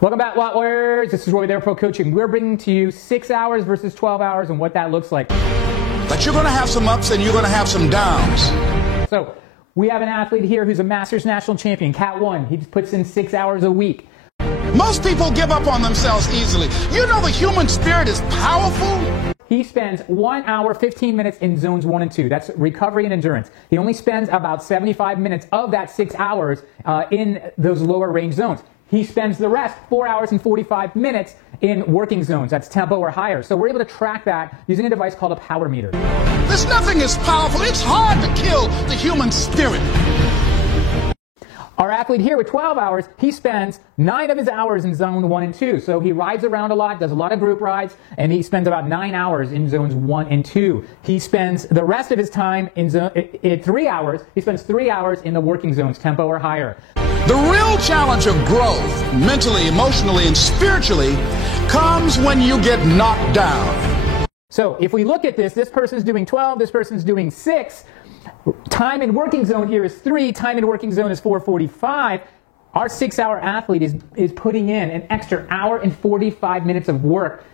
Welcome back, Watt Warriors. This is Roy there, Pro Coaching. We're bringing to you 6 hours versus 12 hours and what that looks like. But you're going to have some ups and you're going to have some downs. So we have an athlete here who's a Masters National Champion, Cat 1. He puts in 6 hours a week. Most people give up on themselves easily. You know the human spirit is powerful. He spends 1 hour, 15 minutes in zones 1 and 2. That's recovery and endurance. He only spends about 75 minutes of that 6 hours in those lower range zones. He spends the rest, 4 hours and 45 minutes, in working zones. That's tempo or higher. So we're able to track that using a device called a power meter. There's nothing as powerful. It's hard to kill the human spirit. Our athlete here with 12 hours, he spends 9 of his hours in zone 1 and 2. So he rides around a lot, does a lot of group rides, and he spends about 9 hours in zones 1 and 2. He spends the rest of his time in 3 hours. He spends 3 hours in the working zones, tempo or higher. The real challenge of growth, mentally, emotionally, and spiritually, comes when you get knocked down. So if we look at this person's doing 12, this person's doing 6. Time in working zone here is 3. Time in working zone is 4:45. Our 6-hour athlete is putting in an extra hour and 45 minutes of work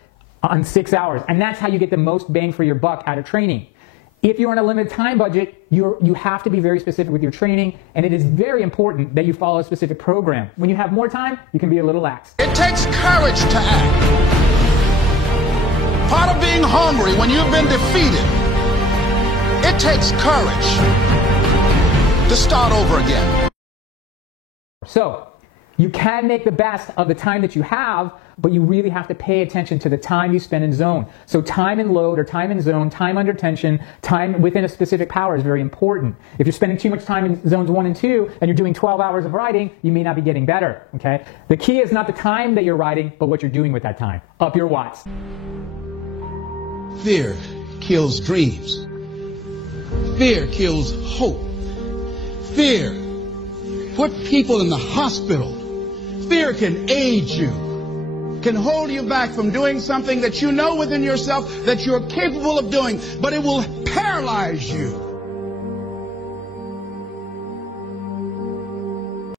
on 6 hours. And that's how you get the most bang for your buck out of training. If you're on a limited time budget, you have to be very specific with your training, and it is very important that you follow a specific program. When you have more time, you can be a little lax. It takes courage to act. Part of being hungry when you've been defeated, it takes courage to start over again. So, you can make the best of the time that you have, but you really have to pay attention to the time you spend in zone. So time in load or time in zone, time under tension, time within a specific power is very important. If you're spending too much time in zones 1 and 2 and you're doing 12 hours of riding, you may not be getting better, okay? The key is not the time that you're riding, but what you're doing with that time. Up your watts. Fear kills dreams. Fear kills hope. Fear put people in the hospital. Fear can age you, can hold you back from doing something that you know within yourself that you're capable of doing, but it will paralyze you.